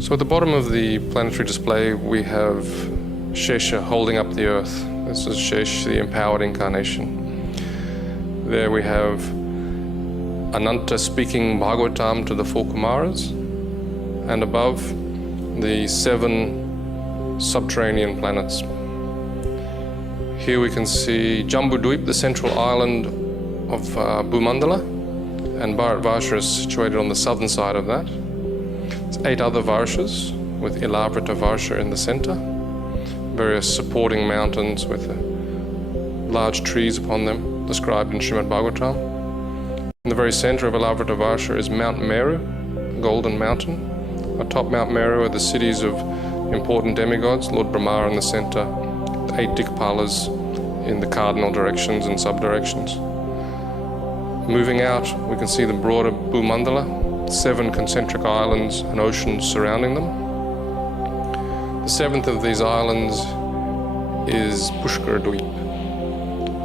So at the bottom of the planetary display we have Shesha holding up the earth. This is Shesh, the empowered incarnation. There we have Ananta speaking Bhagavatam to the four Kumaras, and above the 7 subterranean planets. Here we can see Jambudvip, the central island of Bhumandala, and Bharatvarsha is situated on the southern side of that. There's 8 other Varshas with Ilavrita Varsha in the center, various supporting mountains with large trees upon them, described in Srimad Bhagavatam. In the very center of Ilavrita Varsha is Mount Meru, a golden mountain. Atop Mount Meru are the cities of important demigods, Lord Brahma in the center, 8 Dikpalas in the cardinal directions and sub-directions. Moving out, we can see the broader Bhumandala, 7 concentric islands and oceans surrounding them. The 7th of these islands is Pushkaradweep.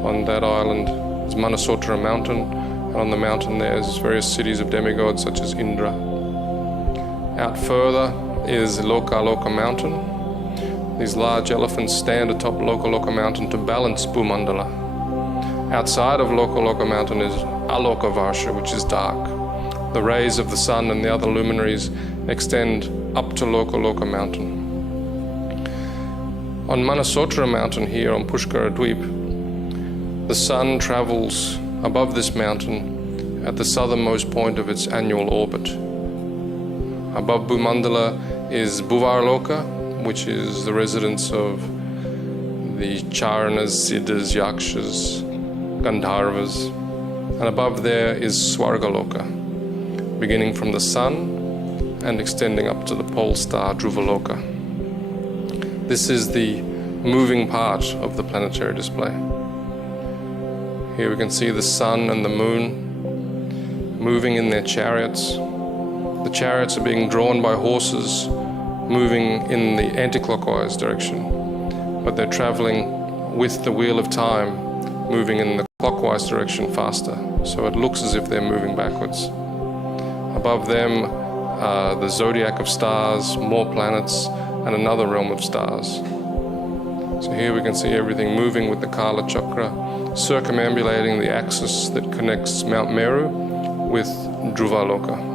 On that island is Manasotra mountain, and on the mountain there's various cities of demigods such as Indra. Out further is Lokaloka mountain. These large elephants stand atop Lokaloka mountain to balance Bhumandala. Outside of Lokaloka mountain is Aloka Varsha, which is dark. The rays of the sun and the other luminaries extend up to Lokaloka mountain. On Manasotra mountain here on Pushkaradweep, the sun travels above this mountain at the southernmost point of its annual orbit. Above Bhumandala is Bhuvarloka, which is the residence of the Charanas, Siddhas, Yakshas, Gandharvas, and above there is Swargaloka, beginning from the sun and extending up to the pole star Dhruvaloka. This is the moving part of the planetary display. Here we can see the sun and the moon moving in their chariots. The chariots are being drawn by horses moving in the anti-clockwise direction, but they're traveling with the wheel of time moving in the clockwise direction faster, so it looks as if they're moving backwards. Above them the zodiac of stars, more planets, and another realm of stars. So here we can see everything moving with the Kala Chakra, circumambulating the axis that connects Mount Meru with Dhruvaloka.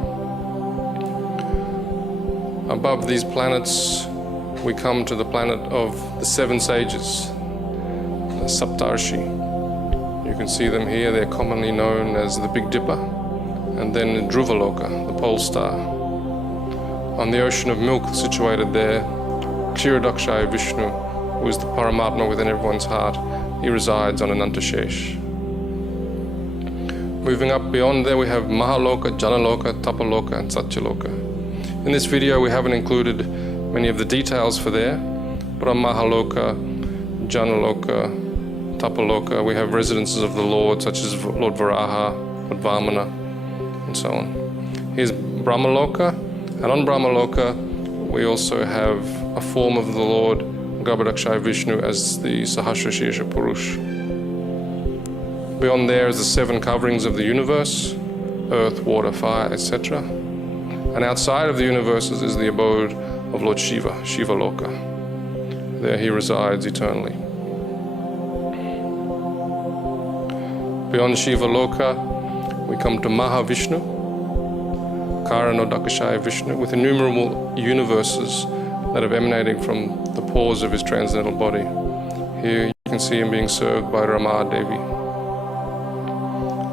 Above these planets, we come to the planet of the 7 sages, the Saptarshi. You can see them here. They're commonly known as the Big Dipper, and then Dhruvaloka, the pole star. On the ocean of milk situated there, Kshirodakshaya Vishnu, who is the Paramatma within everyone's heart, he resides on Anantashesh. Moving up beyond there, we have Mahaloka, Janaloka, Tapaloka, and Satyaloka. In this video, we haven't included many of the details for there, but on Mahaloka, Janaloka, Tapaloka, we have residences of the Lord, such as Lord Varaha, Lord Vamana, and so on. Here's Brahmaloka, and on Brahmaloka, we also have a form of the Lord Garbhodakshaya Vishnu as the Sahasrashirsha Purush. Beyond there is the 7 coverings of the universe, earth, water, fire, etc. And outside of the universes is the abode of Lord Shiva, Shiva Loka. There he resides eternally. Beyond Shiva Loka, we come to Mahavishnu, Karanodakashaya Vishnu, with innumerable universes that are emanating from the pores of his transcendental body. Here you can see him being served by Rama Devi.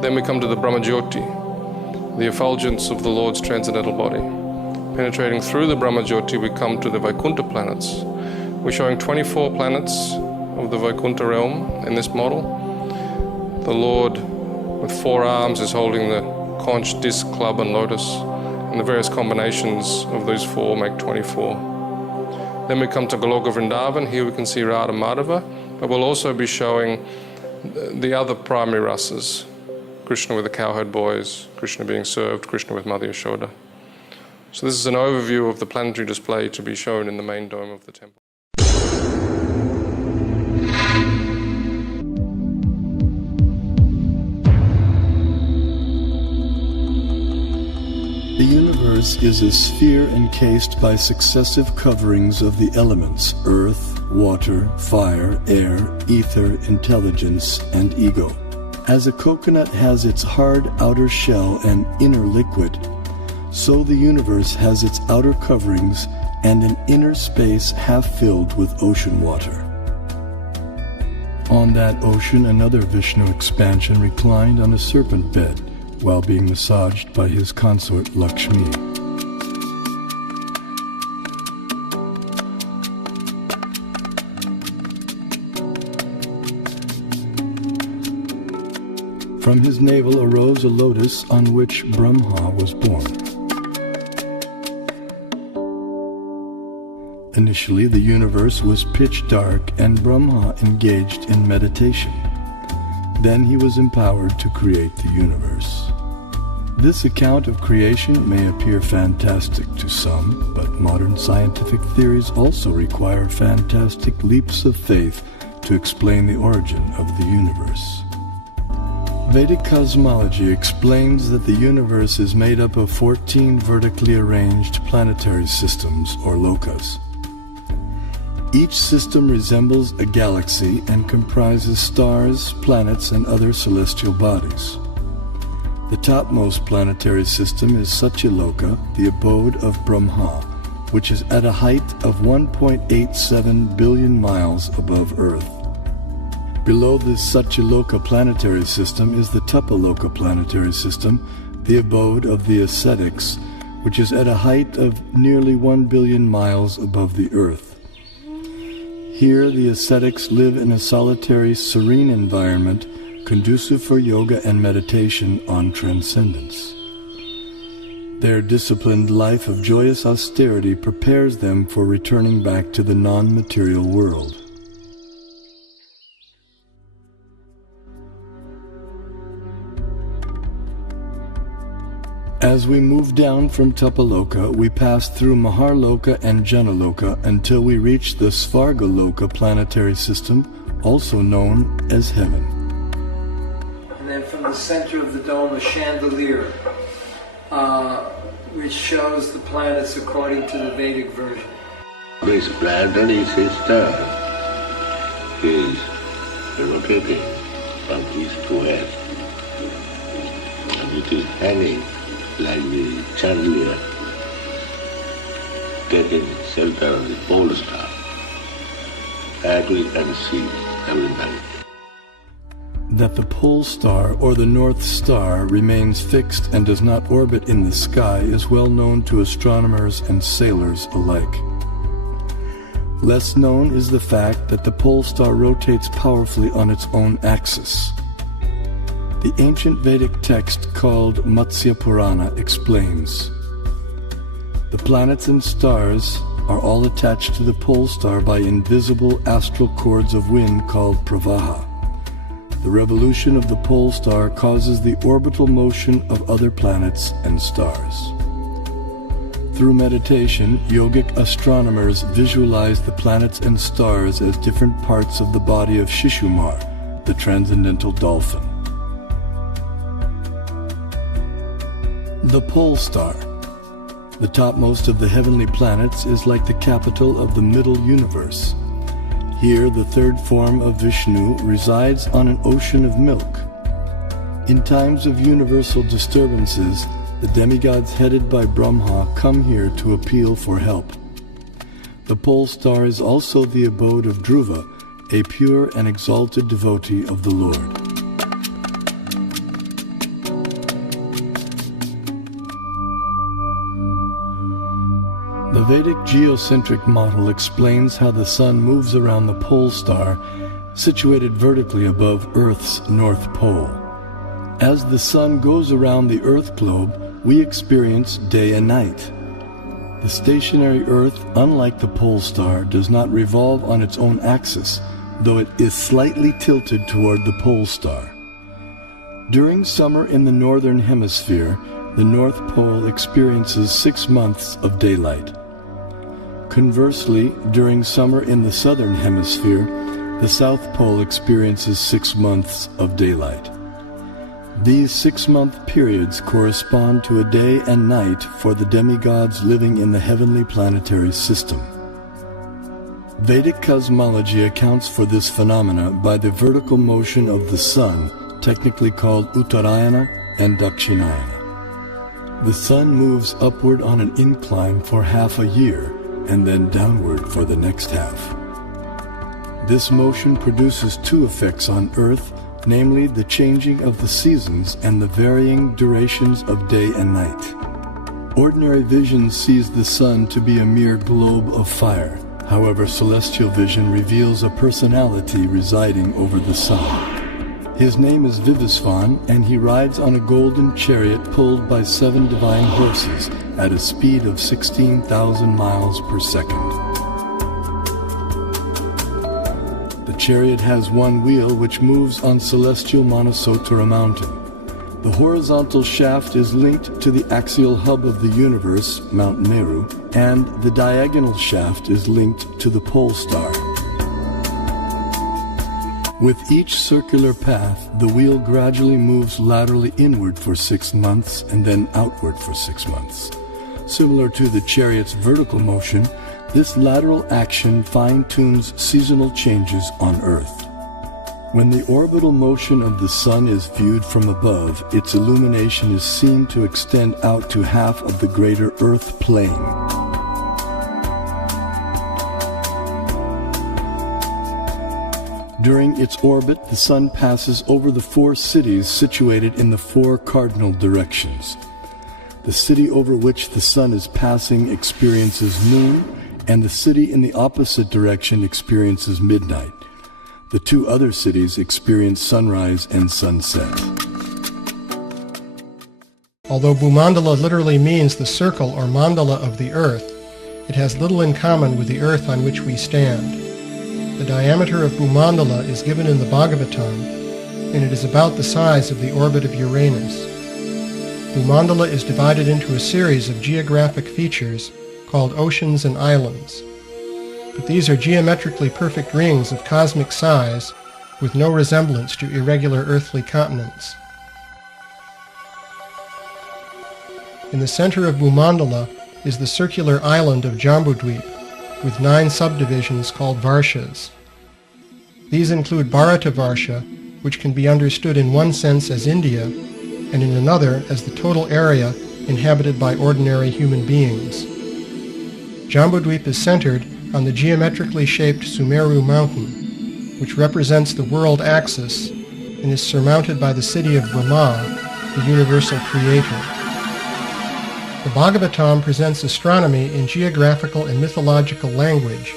Then we come to the Brahmajyoti, the effulgence of the Lord's transcendental body. Penetrating through the Brahmajyoti, we come to the Vaikuntha planets. We're showing 24 planets of the Vaikuntha realm in this model. The Lord with 4 arms is holding the conch, disc, club, and lotus, and the various combinations of those 4 make 24. Then we come to Goloka Vrindavan. Here we can see Radha Madhava, but we'll also be showing the other primary rasas. Krishna with the cowherd boys, Krishna being served, Krishna with Mother Yashoda. So this is an overview of the planetary display to be shown in the main dome of the temple. The universe universe is a sphere encased by successive coverings of the elements earth, water, fire, air, ether, intelligence, and ego. As a coconut has its hard outer shell and inner liquid, so the universe has its outer coverings and an inner space half filled with ocean water. On that ocean, another Vishnu expansion reclined on a serpent bed while being massaged by his consort Lakshmi. From his navel arose a lotus on which Brahma was born. Initially, the universe was pitch dark and Brahma engaged in meditation. Then he was empowered to create the universe. This account of creation may appear fantastic to some, but modern scientific theories also require fantastic leaps of faith to explain the origin of the universe. Vedic cosmology explains that the universe is made up of 14 vertically arranged planetary systems, or lokas. Each system resembles a galaxy and comprises stars, planets, and other celestial bodies. The topmost planetary system is Satyaloka, the abode of Brahma, which is at a height of 1.87 billion miles above Earth. Below the Satyaloka planetary system is the Tapaloka planetary system, the abode of the ascetics, which is at a height of nearly 1 billion miles above the Earth. Here, the ascetics live in a solitary, serene environment conducive for yoga and meditation on transcendence. Their disciplined life of joyous austerity prepares them for returning back to the non-material world. As we move down from Tapaloka, we pass through Maharloka and Janaloka until we reach the Svargaloka planetary system, also known as heaven. And then from the center of the dome, a chandelier, which shows the planets according to the Vedic version. This planet is a star. Is rotating from east to west, and it is hanging like the chandelier, taking shelter on the pole star, that we can see every night. That the pole star or the North Star remains fixed and does not orbit in the sky is well known to astronomers and sailors alike. Less known is the fact that the pole star rotates powerfully on its own axis. The ancient Vedic text called Matsya Purana explains, the planets and stars are all attached to the pole star by invisible astral cords of wind called pravaha. The revolution of the pole star causes the orbital motion of other planets and stars. Through meditation, yogic astronomers visualize the planets and stars as different parts of the body of Shishumar, the transcendental dolphin. The pole star, the topmost of the heavenly planets, is like the capital of the middle universe. Here, the third form of Vishnu resides on an ocean of milk. In times of universal disturbances, the demigods headed by Brahma come here to appeal for help. The pole star is also the abode of Dhruva, a pure and exalted devotee of the Lord. The Vedic geocentric model explains how the sun moves around the pole star, situated vertically above Earth's north pole. As the sun goes around the Earth globe, we experience day and night. The stationary Earth, unlike the pole star, does not revolve on its own axis, though it is slightly tilted toward the pole star. During summer in the northern hemisphere, the North Pole experiences 6 months of daylight. Conversely, during summer in the southern hemisphere, the South Pole experiences 6 months of daylight. These 6-month periods correspond to a day and night for the demigods living in the heavenly planetary system. Vedic cosmology accounts for this phenomena by the vertical motion of the sun, technically called Uttarayana and Dakshinayana. The sun moves upward on an incline for half a year and then downward for the next half. This motion produces two effects on Earth, namely the changing of the seasons and the varying durations of day and night. Ordinary vision sees the sun to be a mere globe of fire. However, celestial vision reveals a personality residing over the sun. His name is Vivasvan, and he rides on a golden chariot pulled by 7 divine horses at a speed of 16,000 miles per second. The chariot has one wheel which moves on celestial Manasottara mountain. The horizontal shaft is linked to the axial hub of the universe, Mount Meru, and the diagonal shaft is linked to the pole star. With each circular path, the wheel gradually moves laterally inward for 6 months and then outward for 6 months. Similar to the chariot's vertical motion, this lateral action fine-tunes seasonal changes on Earth. When the orbital motion of the sun is viewed from above, its illumination is seen to extend out to half of the greater Earth plane. During its orbit, the sun passes over the 4 cities situated in the 4 cardinal directions. The city over which the sun is passing experiences noon, and the city in the opposite direction experiences midnight. The 2 other cities experience sunrise and sunset. Although Bhumandala literally means the circle or mandala of the Earth, it has little in common with the Earth on which we stand. The diameter of Bhumandala is given in the Bhagavatam, and it is about the size of the orbit of Uranus. Bhumandala is divided into a series of geographic features called oceans and islands. But these are geometrically perfect rings of cosmic size with no resemblance to irregular earthly continents. In the center of Bhumandala is the circular island of Jambudvip, with 9 subdivisions called Varshas. These include Bharatavarsha, which can be understood in one sense as India, and in another as the total area inhabited by ordinary human beings. Jambudvip is centered on the geometrically shaped Sumeru mountain, which represents the world axis and is surmounted by the city of Brahma, the universal creator. The Bhagavatam presents astronomy in geographical and mythological language,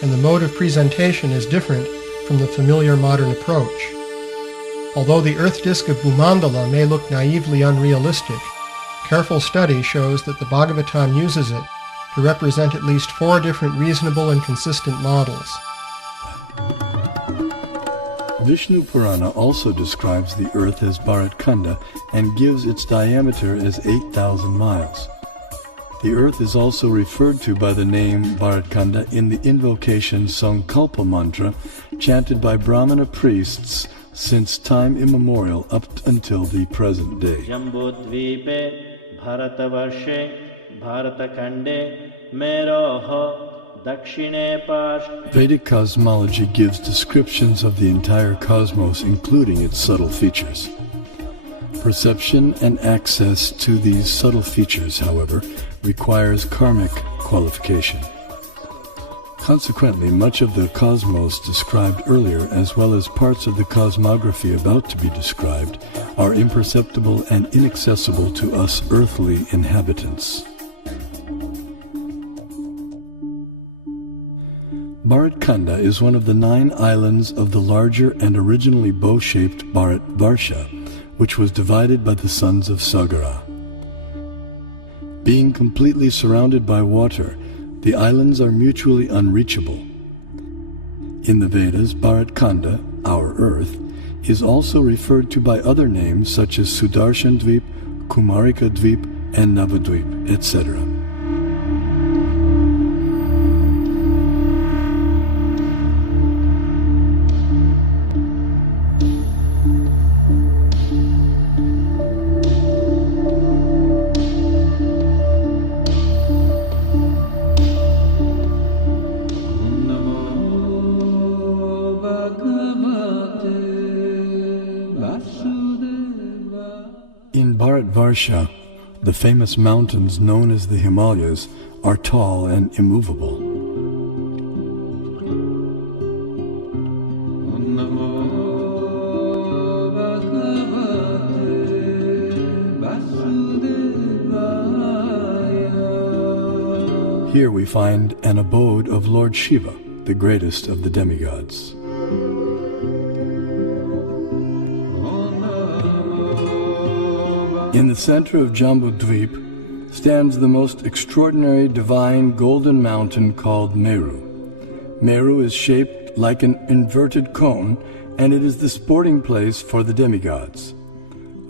and the mode of presentation is different from the familiar modern approach. Although the Earth disk of Bhumandala may look naively unrealistic, careful study shows that the Bhagavatam uses it to represent at least 4 different reasonable and consistent models. Vishnu Purana also describes the Earth as Bharatkanda and gives its diameter as 8,000 miles. The Earth is also referred to by the name Bharatkanda in the invocation Sankalpa mantra chanted by Brahmana priests since time immemorial up until the present day. Jambudvipe Bharatavarshe Bharatakande Meroho Dakshine Pash. Vedic cosmology gives descriptions of the entire cosmos, including its subtle features. Perception and access to these subtle features, however, requires karmic qualification. Consequently, much of the cosmos described earlier, as well as parts of the cosmography about to be described, are imperceptible and inaccessible to us earthly inhabitants. Bharatkanda is one of the 9 islands of the larger and originally bow-shaped Bharatvarsha, which was divided by the sons of Sagara. Being completely surrounded by water, the islands are mutually unreachable. In the Vedas, Bharatkanda, our Earth, is also referred to by other names such as Sudarshan Dvip, Kumarika Dvip, and Navadvip, etc. Varsha, the famous mountains known as the Himalayas, are tall and immovable. Here we find an abode of Lord Shiva, the greatest of the demigods. In the center of Jambudvip stands the most extraordinary divine golden mountain called Meru. Meru is shaped like an inverted cone, and it is the sporting place for the demigods.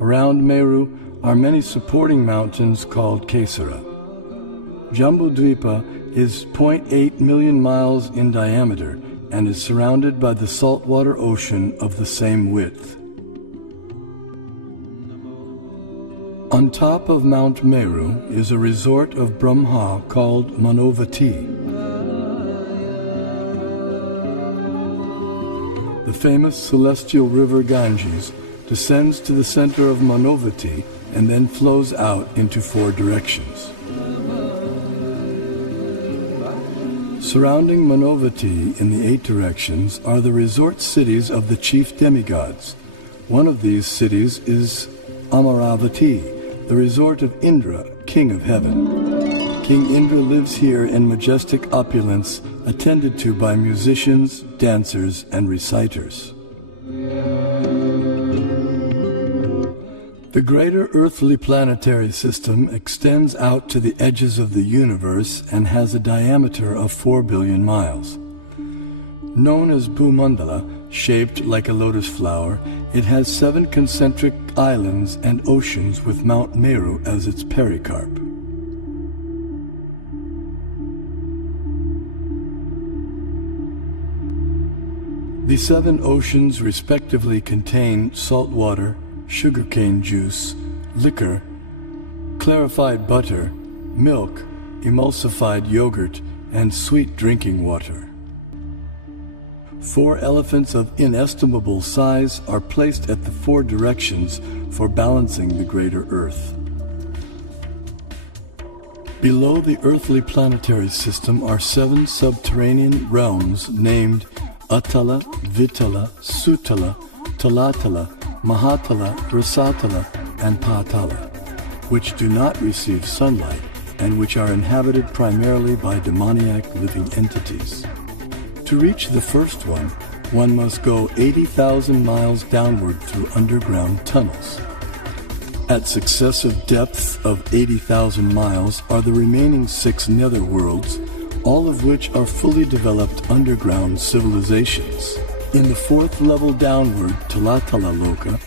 Around Meru are many supporting mountains called Kesara. Jambudvipa is 0.8 million miles in diameter and is surrounded by the saltwater ocean of the same width. On top of Mount Meru is a resort of Brahma called Manavati. The famous celestial river Ganges descends to the center of Manavati and then flows out into 4 directions. Surrounding Manavati in the 8 directions are the resort cities of the chief demigods. One of these cities is Amaravati, the resort of Indra, king of heaven. King Indra lives here in majestic opulence, attended to by musicians, dancers, and reciters. The greater earthly planetary system extends out to the edges of the universe and has a diameter of 4 billion miles. Known as Bhumandala, shaped like a lotus flower, it has 7 concentric islands and oceans with Mount Meru as its pericarp. The 7 oceans respectively contain salt water, sugarcane juice, liquor, clarified butter, milk, emulsified yogurt, and sweet drinking water. 4 elephants of inestimable size are placed at the 4 directions for balancing the greater earth. Below the earthly planetary system are 7 subterranean realms named Atala, Vitala, Sutala, Talatala, Mahatala, Rasatala, and Patala, which do not receive sunlight and which are inhabited primarily by demoniac living entities. To reach the first one must go 80,000 miles downward through underground tunnels. At successive depths of 80,000 miles are the remaining 6 netherworlds, all of which are fully developed underground civilizations. In the 4th level downward, Talatala Loka,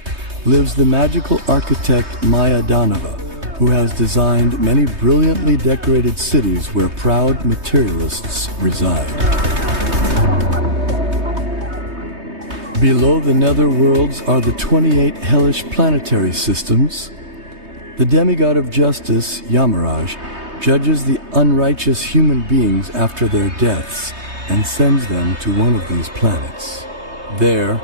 lives the magical architect Mayadanava, who has designed many brilliantly decorated cities where proud materialists reside. Below the netherworlds are the 28 hellish planetary systems. The demigod of justice, Yamaraj, judges the unrighteous human beings after their deaths and sends them to one of these planets. There,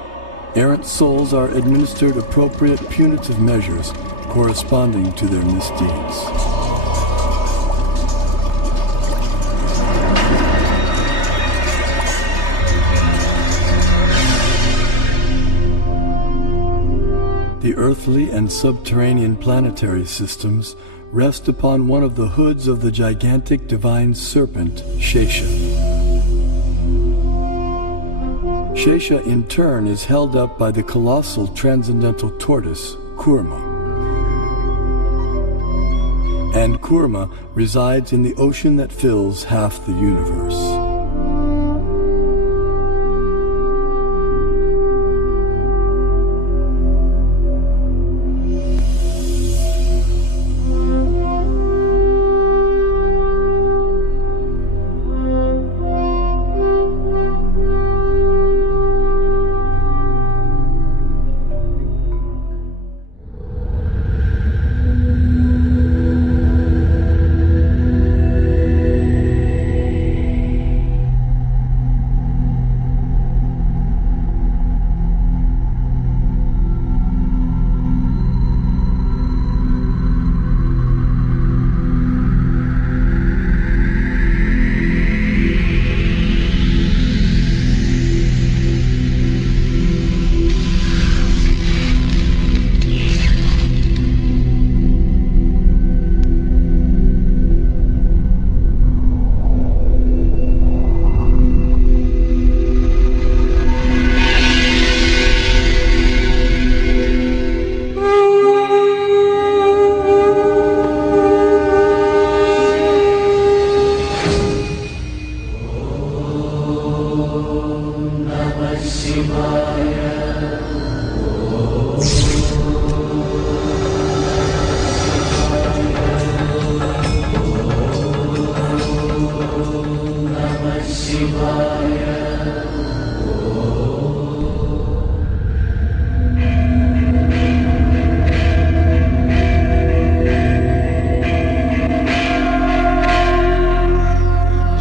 errant souls are administered appropriate punitive measures corresponding to their misdeeds. The earthly and subterranean planetary systems rest upon one of the hoods of the gigantic divine serpent, Shesha. Shesha in turn is held up by the colossal transcendental tortoise, Kurma. And Kurma resides in the ocean that fills half the universe.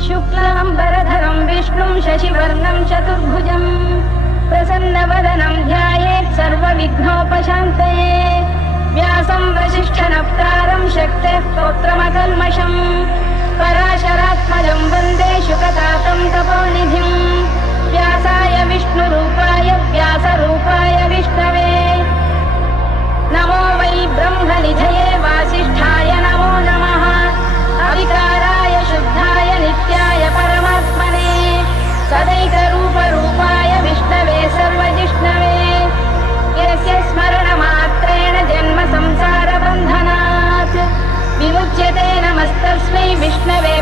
शुक्लाम्बरधरं विष्णुं शशिवर्णं चतुर्भुजं प्रसन्नवदनं ध्यायेत् सर्वविघ्नोपशान्तये व्यासं वसिष्ठनप्तारं शक्तेः पौत्रमकल्मषम् पराशरात्मजं वन्दे शुकतातं तपोनिधिं व्यासाय विष्णुरूपाय व्यासरूपाय विष्णवे नमो वै ब्रह्मनिधये वासिष्ठाय नमो नमः अविकाराय शुद्धाय नित्याय परमात्मने सदैकरूपरूपाय विष्णवे सर्वजिष्णवे यस्य स्मरणमात्रेण जन्म संसारबन्धनात् विमुच्यते नमस्तस्मै विष्णवे